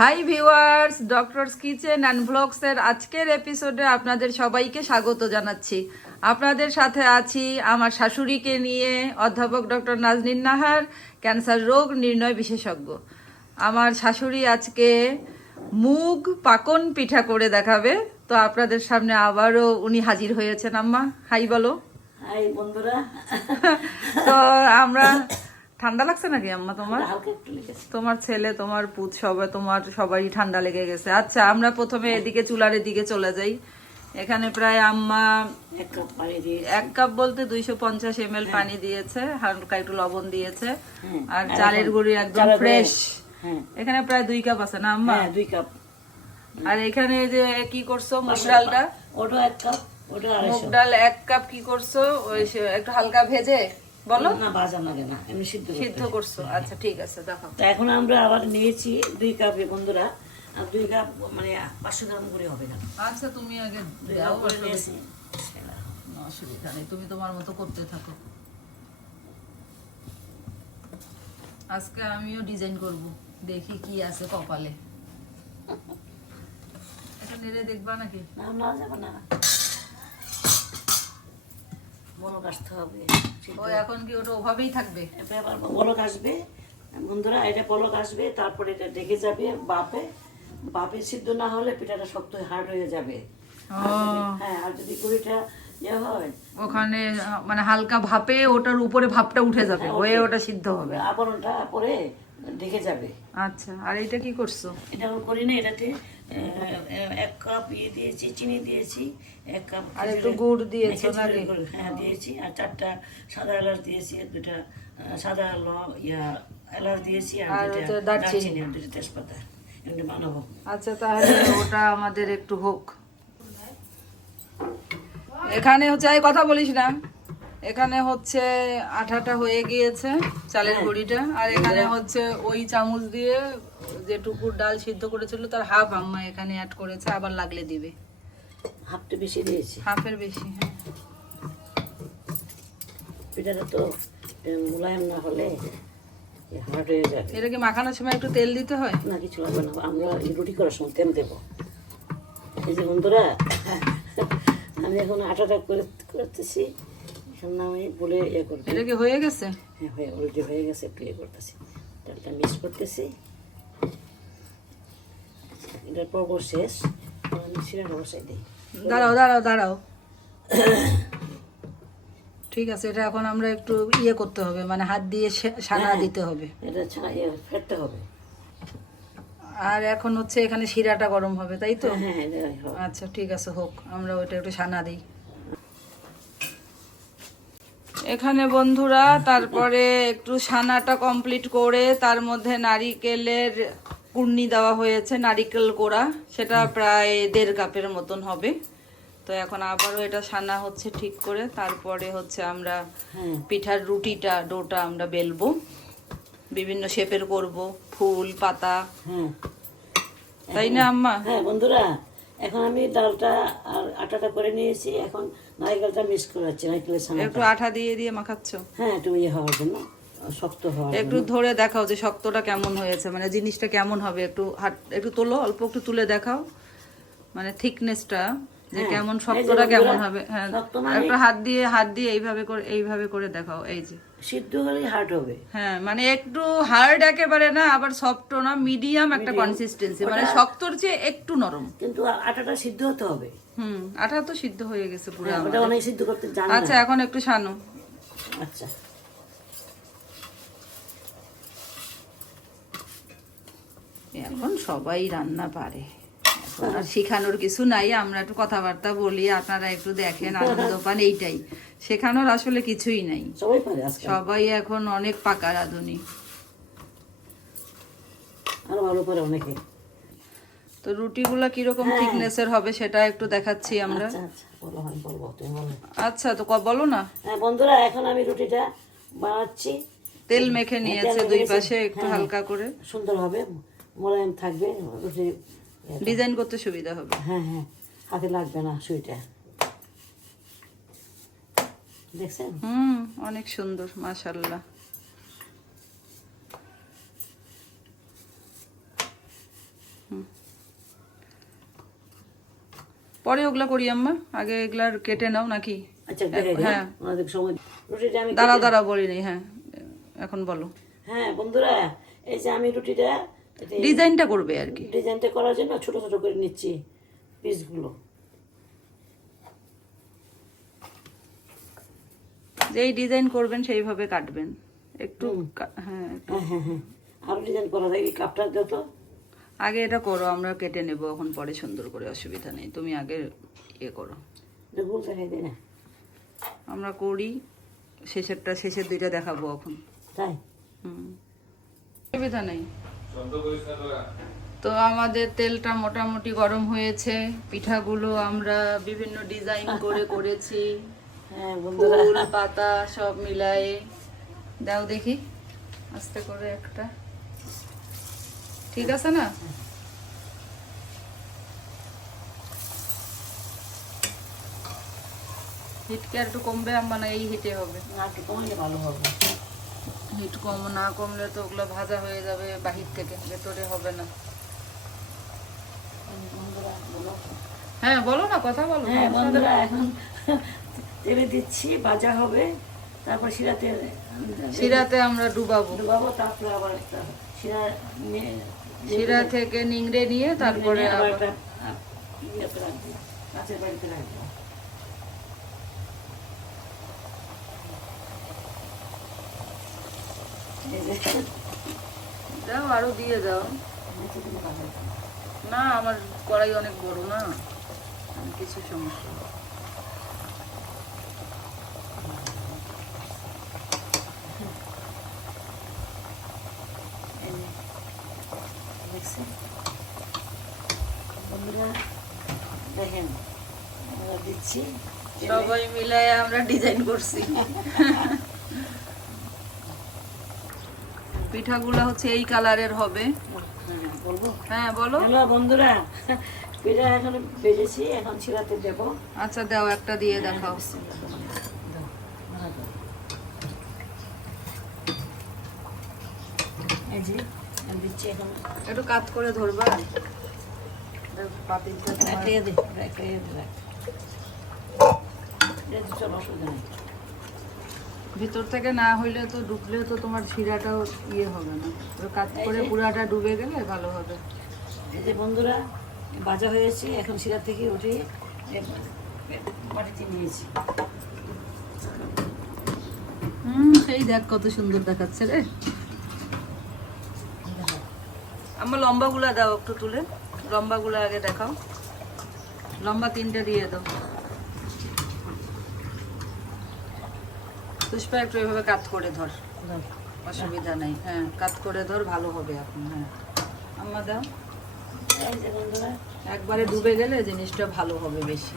High viewers, doctors kitchen and ব্লগসের আজকের এপিসোডে আপনাদের সবাইকে স্বাগত জানাচ্ছি। আপনাদের সাথে আছি আমার শাশুড়িকে নিয়ে, অধ্যাপক ডক্টর নাজনীন নাহার, ক্যান্সার রোগ নির্ণয় বিশেষজ্ঞ। আমার শাশুড়ি আজকে মুগ পাকন পিঠা করে দেখাবে। তো আপনাদের সামনে আবারও উনি হাজির হয়েছেন। আম্মা হাই বলো। হাই বন্ধুরা। তো আমরা ঠান্ডা লাগছে নাকি আম্মা তোমার? হালকা একটু লেগেছে। তোমার ছেলে তোমার পুত তোমার সবারই ঠান্ডা লেগে গেছে। আচ্ছা, আমরা প্রথমে এদিকে চুলার এদিকে চলে যাই। এখানে প্রায় আম্মা 1 কাপ পানি দিয়ে 1 কাপ বলতে 250 ml পানি দিয়েছে, হালকা একটু লবণ দিয়েছে, আর আর চালের এখন গুঁড়ি একদম চালের গুঁড়ি, ফ্রেশ। হ্যাঁ এখানে প্রায় 2 কাপ আছে না আম্মা? হ্যাঁ 2 কাপ। আর এখানে যে কি করছো, মুগ ডালটা, ওটা 1 কাপ, ওটা মুগ 250। ডাল 1 কাপ কি করছো, ওই একটু হালকা ভেজে বলো না ভাজা লাগে না, এমনি সিদ্ধ করছো। আচ্ছা ঠিক আছে, দেখো। তো এখন আমরা আবার নিয়েছি 2 কাপ বন্ধুরা, আর 2 কাপ মানে 500 গ্রাম করে হবে না। আচ্ছা তুমি আগে 2 দাও, কাপ করে নিয়েছি। অসুবিধা নেই, তুমি তোমার মতো করতে থাকো। আজকে আমিও ডিজাইন করব, দেখি কি আছে কপালে। এটা নেড়ে দেখবা নাকি? না না যাবে না, বলক আসতে হবে। ও এখন কি ওটা ওভাবেই থাকবে? এরপরে আবার বলক আসবে বন্ধুরা, এটা বলক আসবে, তারপরে এটা ঢেকে যাবে বাপে। বাপে সিদ্ধ না হলে পিঠাটা শক্ত হার্ড হয়ে যাবে। হ্যাঁ, আর যদি গুঁড়িটা ইয়ে হয় ওখানে মানে হালকা ভাপে ওটার উপরে ভাপটা উঠে যাবে, হয়ে ওটা সিদ্ধ হবে। আবরণটা পরে ঢেকে যাবে। আচ্ছা, আর এটা কি করছো? এটা আমি করি না, এটাতে 1 কাপ দিয়েছি, চিনি দিয়েছি, 1 কাপ আর একটু গুড় দিয়েছো খেজুরের নাকি? গুড়, হ্যাঁ দিয়েছি, আর 4টা সাদা এলাচ দিয়েছি, 2টা সাদা এলাচ দিয়েছি, আর আর 2টা হচ্ছে দারচিনি। দারচিনি, আর 2টা তেজপাতা এমনি বানাবো। আচ্ছা, তাহলে ওটা আমাদের একটু হোক। এখানে হচ্ছে, এই কথা বলিস না, এখানে হচ্ছে আঠাটা হয়ে গিয়েছে চালের গুঁড়িটা, আর এখানে হচ্ছে ওই চামচ দিয়ে যেটুকু ডাল সিদ্ধ করেছিল তার হাফ আম্মা এখানে অ্যাড করেছে, আবার লাগলে দিবে। হাফটা বেশি দিয়েছি, হাফের বেশি, হ্যাঁ। পিঠাটা তো মোলায়েম না হলে হার্ড হয়ে যাবে। এটা কি মাখানোর সময় একটু তেল দিতে হয়? না কিছু লাগবে না, আমরা রুটি করার সময় তেল দেবো। এই যে বন্ধুরা, আমি এখন আটাটা করতেছি, এখন আমি বলে ইয়ে করবো। এটা কি হয়ে গেছে? হ্যাঁ অলরেডি হয়ে গেছে, একটু ইয়ে করতেছি, ডালটা মিক্স করতেছি। এটার পর্ব শেষ, আমি সিরাটা বসাই দিই। দাঁড়াও দাঁড়াও দাঁড়াও, ঠিক আছে। এটা এখন আমরা একটু ইয়ে করতে হবে, মানে হাত দিয়ে সানা দিতে হবে। এটা ছাড়া ফেটতে হবে। আর এখন হচ্ছে এখানে শিরাটা গরম হবে, তাই তো? হ্যাঁ এটা হবে। আচ্ছা ঠিক আছে, হোক, আমরা ওইটা একটু সানা দিই। এখানে বন্ধুরা তারপরে একটু সানাটা কমপ্লিট করে তার মধ্যে নারিকেলের কুর্নি দেওয়া হয়েছে, নারিকেল কোড়া, সেটা প্রায় 1.5 কাপের মতন হবে। তো এখন আবারও এটা সানা হচ্ছে ঠিক করে, তারপরে হচ্ছে আমরা পিঠার রুটিটা, ডোটা আমরা বেলবো, বিভিন্ন শেপের করব, ফুল পাতা, তাই না আম্মা? হ্যাঁ বন্ধুরা, এখন আমি ডালটা আর আটাটা করে নিয়েছি, এখন নারকেলটা মিক্স করাচ্ছি, নারকেলের ছানা। একটু আঠা দিয়ে দিয়ে মাখাচ্ছ? হ্যাঁ একটু ইয়ে হওয়ার জন্য, শক্ত হওয়ার একটু ধরে দেখাও যে শক্তটা কেমন হয়েছে, মানে জিনিসটা কেমন হবে। একটু একটু তোলো, অল্প একটু তুলে দেখাও, মানে থিকনেসটা যে কেমন, শক্তটা কেমন হবে। হ্যাঁ, একটু হাত দিয়ে এইভাবে করে দেখাও। এই যে সিদ্ধ হলেই হার্ড হবে। হ্যাঁ, মানে একটু হার্ড একেবারে না, আবার সফট না, মিডিয়াম একটা কনসিস্টেন্সি, মানে শক্তর চেয়ে একটু নরম। কিন্তু আটাটা সিদ্ধ হতে হবে। আটা তো সিদ্ধ হয়ে গেছে পুরো। ওটা অনেক সিদ্ধ করতে জানি না। আচ্ছা, এখন একটু সানো। আচ্ছা এখন সবাই রান্না পারে, আর শেখানোর কিছু নাই। আমরা একটু কথাবার্তা বলি, আপনারা একটু দেখেন, আনন্দ পান, এইটাই। শেখানোর আসলে কিছুই নাই, সবাই পারে আজকাল। সবাই এখন অনেক পাকা রাঁধুনি। আরো ভালো করে অনেকে। তো রুটিগুলা কিরকম থিকনেসের হবে সেটা একটু দেখাচ্ছি আমরা। আচ্ছা আচ্ছা বলো, আমি বলবো, তুমি বলো। আচ্ছা, তো বলো না। হ্যাঁ বন্ধুরা, এখন আমি রুটিটা বানাচ্ছি। তেল মেখে নিয়েছে দুই পাশে একটু হালকা করে, সুন্দর হবে, মোলায়েম থাকবে রুটি, ডিজাইন করতে সুবিধা হবে। হ্যাঁ হ্যাঁ, হাতে লাগবে না সুইটা, দেখছেন? অনেক সুন্দর, মাশাআল্লাহ। পরে ওগুলা করি আম্মা, আগে এগুলা কেটে নাও নাকি? আচ্ছা দেখে হ্যাঁ। ওনাদের সময় রুটিটা আমি দাঁড়াও দাঁড়াও বলিনি, হ্যাঁ এখন বলো। হ্যাঁ বন্ধুরা, এই যে আমি রুটিটা ডিজাইনটা করবে আর কি। ডিজাইনটা করার জন্য ছোট ছোট করে নিচ্ছি পিসগুলো। যেই ডিজাইন করবেন সেইভাবে কাটবেন একটু। হ্যাঁ হ্যাঁ হ্যাঁ হ্যাঁ, আরো ডিজাইন করা যায়। এই কাপটা যত আগে এটা করো, আমরা কেটে নেবো এখন পরে সুন্দর করে, অসুবিধা নেই, তুমি আগে ইয়ে করো। গোল দেখাই দেয় না, আমরা করি, শেষের দুইটা দেখাবো এখন। তাই অসুবিধা নেই। তো আমাদের তেলটা মোটামুটি গরম হয়েছে, পিঠাগুলো আমরা বিভিন্ন ডিজাইন করে করেছি, হ্যাঁ বন্ধুরা। ফুল পাতা সব মিলায়ে। দাও দেখি আস্তে করে একটা, ঠিক আছে না? হিট কি আর একটু কমবে আম্মা, না এই হিটে হবে? না একটু কমালে ভালো হবে। হিট কম না কমলে তো ওগুলো ভাজা হয়ে যাবে বাহির থেকে, ভেতরে হবে না। বন্ধুরা বলো। হ্যাঁ বলো না, কথা বলো। হ্যাঁ বন্ধুরা, এখন তেলে দিচ্ছি, ভাজা হবে, তারপর শিরাতে আমরা ডুবাবো। ডুবাবো, তারপরে আবার একটা শিরা থেকে নিংড়ে নিয়ে তারপরে আবার আবার একটা ইয়েতে রাখবো, কাঁচের বাড়িতে রাখবো। এই যে দাও, আরো দিয়ে দাও। না আমার কড়াই অনেক বড় না, আমি কিছু সমস্যা নেই। দেখছি বন্ধুরা, দেখেন আমরা দিচ্ছি সবাই মিলে আমরা ডিজাইন করছি। পিঠাগুলো হচ্ছে এই কালারের হবে। হ্যাঁ বলবো। হ্যাঁ বলো। হ্যালো বন্ধুরা, পিঠা এখন ভেজেছি, এখন শিরাতে দেবো। আচ্ছা দাও, একটা দিয়ে দেখাও। এই যে আমি দিচ্ছি এখন। একটু কাত করে ধরবা পাতিলটা তোমার। একটা ইয়ে দে, একটা ইয়ে দে, চলো অসুবিধা নেই। ভিতর থেকে না হইলে তো ডুবলে তো তোমার শিরাটাও ইয়ে হবে না, একটু কাত করে পুরাটা ডুবে গেলে ভালো হবে। এই যে বন্ধুরা, ভাজা হয়েছে, এখন শিরা থেকে উঠিয়ে বাটিতে নিয়েছি। সেই দেখ কত সুন্দর দেখাচ্ছে রে। আমার লম্বাগুলা দাও একটু তুলে, লম্বাগুলো আগে দেখাও, লম্বা 3টে দিয়ে দাও। পুষ্পা একটু এভাবে কাত করে ধর, অসুবিধা নেই। হ্যাঁ কাত করে ধর, ভালো হবে এখন। হ্যাঁ আম্মা দাও। এই যে বন্ধুরা, একবারে ডুবে গেলে জিনিসটা ভালো হবে বেশি।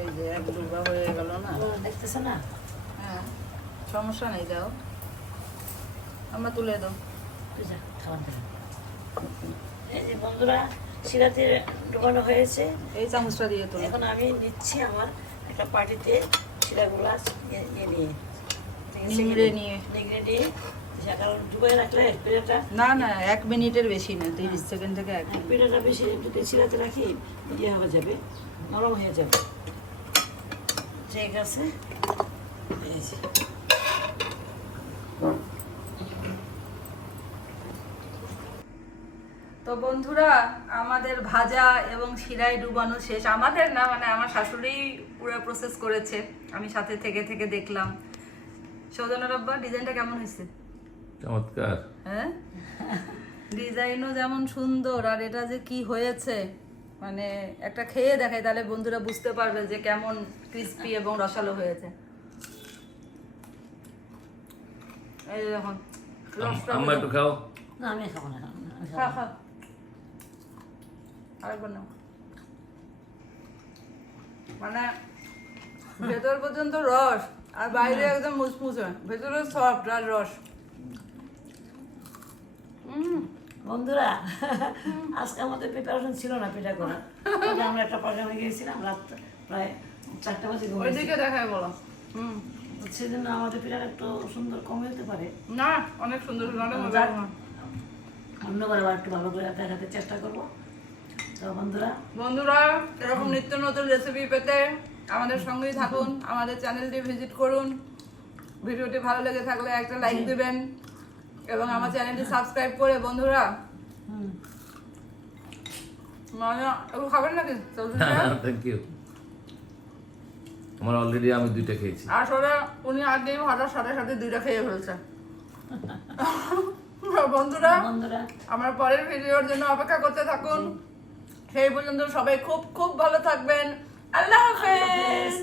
এই যে এক ডুবা হয়ে গেল না, দেখতেছে না? হ্যাঁ সমস্যা নেই, দাও আমরা তুলে দাও। খাবার দেবেন। এই যে বন্ধুরা, শিরাতে ডুবানো হয়েছে, এই চামচটা দিয়ে তুলে। এখন আমি নিচ্ছি আমার একটা পাটিতে শিরাগুলা নিয়ে নিংড়ে নিয়ে। নিংড়ে নিয়ে, কারণ ডুবাই রাখলে পিঠাটা, না না 1 মিনিটের বেশি না, 30 সেকেন্ড থেকে 1 মিনিট। পিঠাটা বেশি যদি শিরাতে রাখি ইয়ে হয়ে যাবে, নরম হয়ে যাবে। ঠিক আছে, এই যে। তো বন্ধুরা, আমাদের ভাজা এবং শিরায় ডুবানো শেষ। আমাদের না, মানে আমার শাশুড়ি পুরো প্রসেস করেছে, আমি সাথে থেকে থেকে দেখলাম। সৌজনের আব্বা, ডিজাইনটা কেমন হয়েছে? চমৎকার। হ্যাঁ ডিজাইনও যেমন সুন্দর, আর এটা যে কি হয়েছে, মানে একটা খেয়ে দেখাই তাহলে বন্ধুরা বুঝতে পারবে যে কেমন ক্রিস্পি এবং রসালো হয়েছে। এই দেখুন রসটা, আম্মা একটু খাও। না আমি খাবো না, খা খা আরেকবার নাও। মানে ভেতর পর্যন্ত রস, আর বাইরে একদম মুচমুচে, ভেতরে সফট আর রস। বন্ধুরা, আজকে আমাদের প্রিপারেশন ছিল না পিঠা করা, তবে আমরা একটা প্রোগ্রামে গিয়েছিলাম, রাত প্রায় 4টা বাজে ঘুমিয়েছি। ওইদিকে দেখায় বলো। সেজন্য আমাদের পিঠাটা একটু সুন্দর কম হতে পারে। না অনেক সুন্দর, অন্যবার আবার একটু ভালো করে দেখাতে চেষ্টা করবো। তো বন্ধুরা এরকম নিত্য নতুন রেসিপি পেতে আমাদের সঙ্গেই থাকুন, আমাদের চ্যানেলটি ভিজিট করুন। ভিডিওটি ভালো লেগে থাকলে একটা লাইক দিবেন এবং আমার চ্যানেলটি সাবস্ক্রাইব করে বন্ধুরা মানে একটু খাবেন নাকি থ্যাংক ইউ। আমার অলরেডি আমি 2টা খেয়েছি। আসলে উনি আগেই ভাটার সাথে সাথে 2টা খেয়ে ফেলছে। বন্ধুরা আমার পরের ভিডিওর জন্য অপেক্ষা করতে থাকুন। সেই পর্যন্ত সবাই খুব খুব ভালো থাকবেন। আল্লাহ হাফেজ।